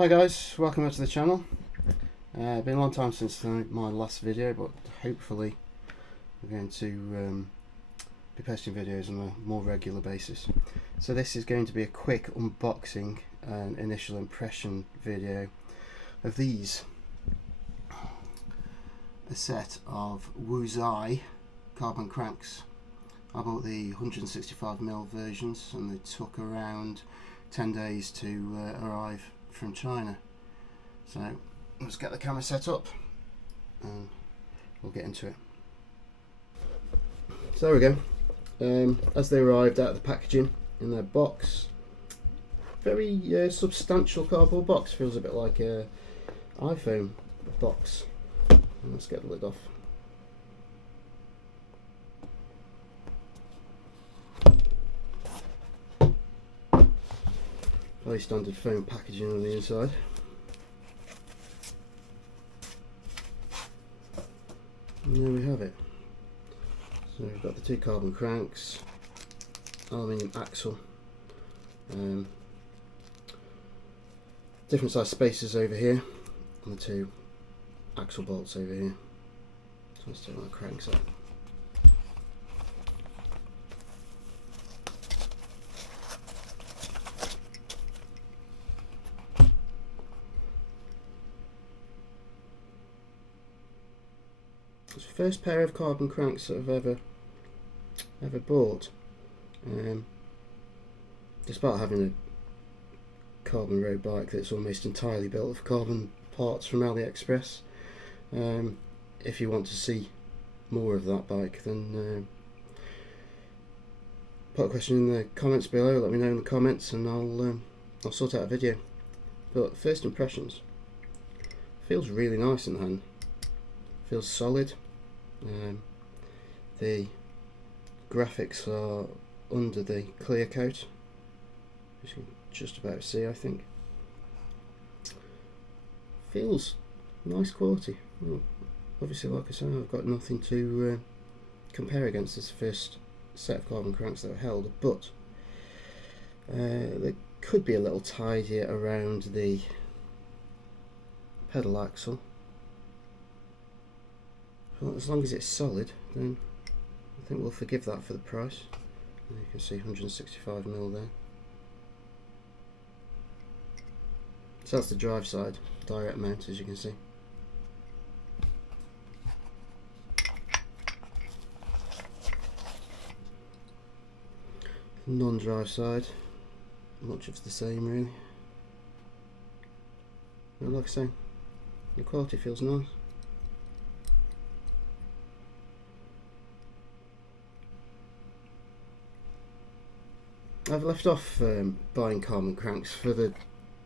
Hi guys, welcome back to the channel. Been a long time since my last video, but hopefully we're going to be posting videos on a more regular basis. So this is going to be a quick unboxing and initial impression video of these. A set of Wuzei carbon cranks. I bought the 165mm versions and they took around 10 days to arrive from China. So let's get the camera set up and we'll get into it. So there we go. As they arrived out of the packaging in their box, very substantial cardboard box, feels a bit like a iPhone box. And let's get the lid off. Very standard foam packaging on the inside. And there we have it. So we've got the two carbon cranks, aluminium axle, different size spacers over here, and the two axle bolts over here. So let's take that crankset. It's the first pair of carbon cranks that I've ever bought. Despite having a carbon road bike that's almost entirely built of carbon parts from Aliexpress. If you want to see more of that bike, then put a question in the comments below. Let me know in the comments, and I'll sort out a video. But first impressions, feels really nice in the hand. Feels solid. The graphics are under the clear coat, as you can just about see. I think feels nice quality. Well, obviously, like I said, I've got nothing to compare against this first set of carbon cranks that I've held, but there could be a little tidier around the pedal axle. Well, as long as it's solid, then I think we'll forgive that for the price. And you can see 165mm there. So that's the drive side, direct mount, as you can see. Non-drive side, much of the same really. But like I say, the quality feels nice. I've left off buying carbon cranks for the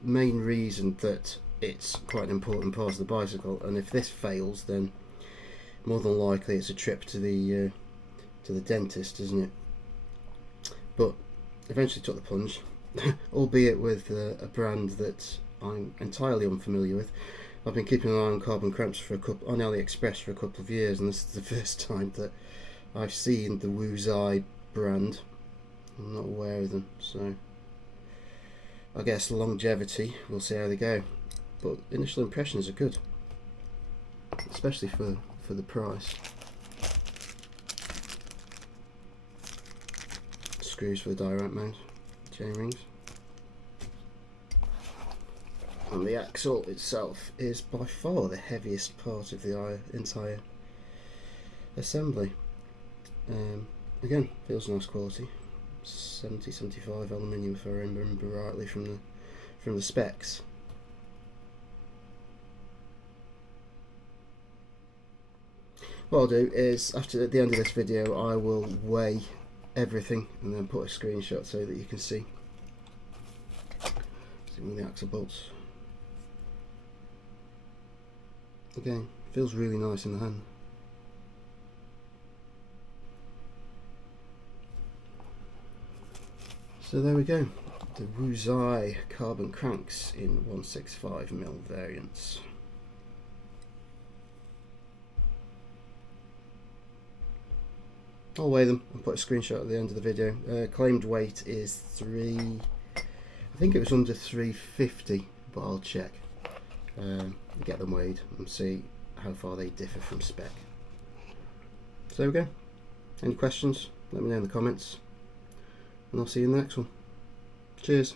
main reason that it's quite an important part of the bicycle, and if this fails, then more than likely it's a trip to the dentist, isn't it? But eventually took the plunge, albeit with a brand that I'm entirely unfamiliar with. I've been keeping an eye on carbon cranks on Aliexpress for a couple of years, and this is the first time that I've seen the Wuzei brand. I'm not aware of them, so I guess longevity, we'll see how they go. But initial impressions are good, especially for the price. Screws for the direct mount, chain rings. And the axle itself is by far the heaviest part of the entire assembly. Again, feels nice quality. 70-75 aluminium, if I remember rightly from the specs. What I'll do is, at the end of this video, I will weigh everything and then put a screenshot so that you can see. See the axle bolts. Again, feels really nice in the hand. So there we go, the Wuzei carbon cranks in 165mm variants. I'll weigh them and put a screenshot at the end of the video. Claimed weight is I think it was under 350, but I'll check, get them weighed and see how far they differ from spec. So there we go. Any questions, let me know in the comments, and I'll see you in the next one. Cheers.